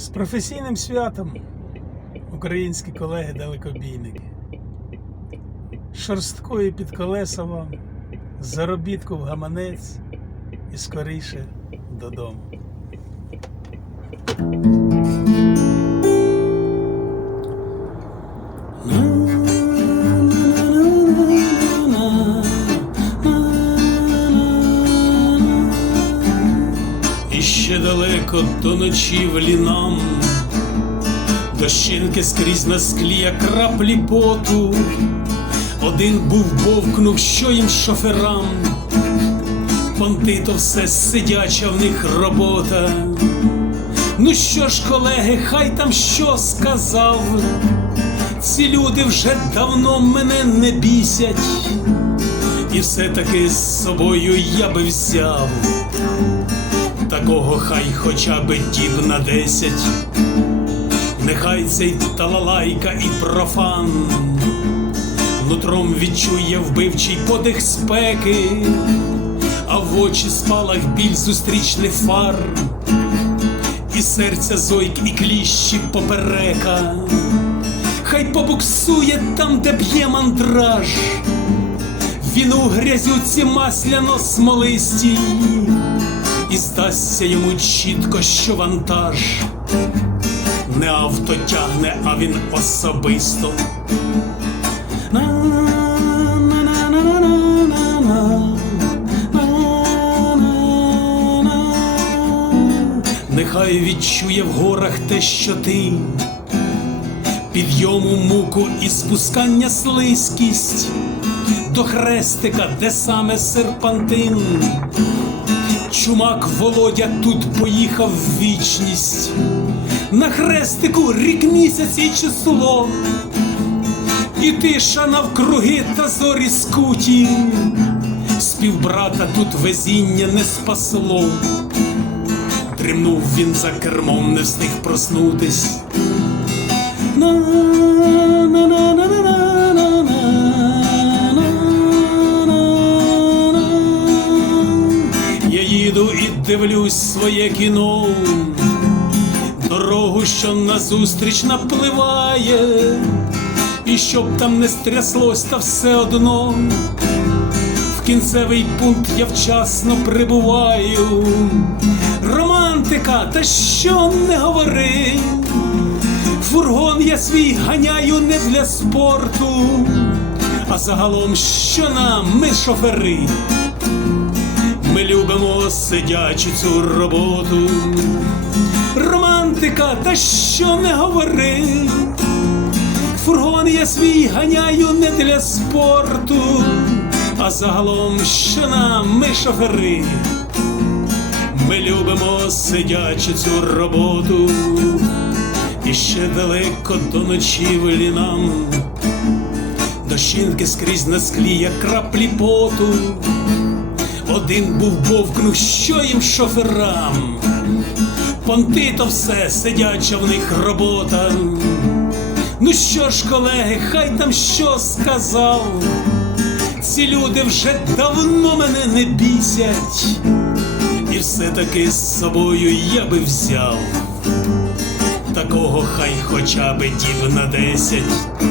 З професійним святом, українські колеги-далекобійники. Шорсткої під колеса вам, заробітку в гаманець і скоріше додому. Далеко до ночівлі нам, дощинки скрізь на склі, як краплі поту. Один був бовкнув, що їм шоферам, понти то все сидяча в них робота. Ну що ж, колеги, хай там що сказав. Ці люди вже давно мене не бісять, і все-таки з собою я би взяв такого хай хоча би діб на десять, нехай цей талалайка і профан, нутром відчує вбивчий подих спеки, а в очі спалах біль зустрічних фар, і серця зойк, і кліщі поперека, хай побуксує там, де б'є мандраж. Він у грязюці масляно смолистій, і здасться йому чітко, що вантаж. Не авто тягне, а він особисто. Нехай відчує в горах те, що ти, підйому муку і спускання слизькість. До хрестика, де саме серпантин. Чумак Володя тут поїхав в вічність, на хрестику рік місяць і число, і тиша навкруги та зорі скуті, співбрата тут везіння не спасло. Дрімнув він за кермом, не встиг проснутись. Дивлюсь своє кіно, дорогу, що назустріч напливає, і щоб там не стряслось, та все одно. В кінцевий пункт я вчасно прибуваю. Романтика, та що не говори, фургон я свій ганяю не для спорту, а загалом, що нам, ми шофери. Ми любимо сидячу цю роботу. Романтика, та що не говори. Фургон я свій ганяю не для спорту, а загалом, що нам, ми шофери. Ми любимо сидячу цю роботу, і ще далеко до ночівлі нам. Дощинки скрізь на склі, як краплі поту. Один був бовкнув, що їм шоферам. Понти то все сидяча в них робота. Ну що ж, колеги, хай там що сказав. Ці люди вже давно мене не бісять, і все-таки з собою я би взяв. Такого хай хоча би діб на десять.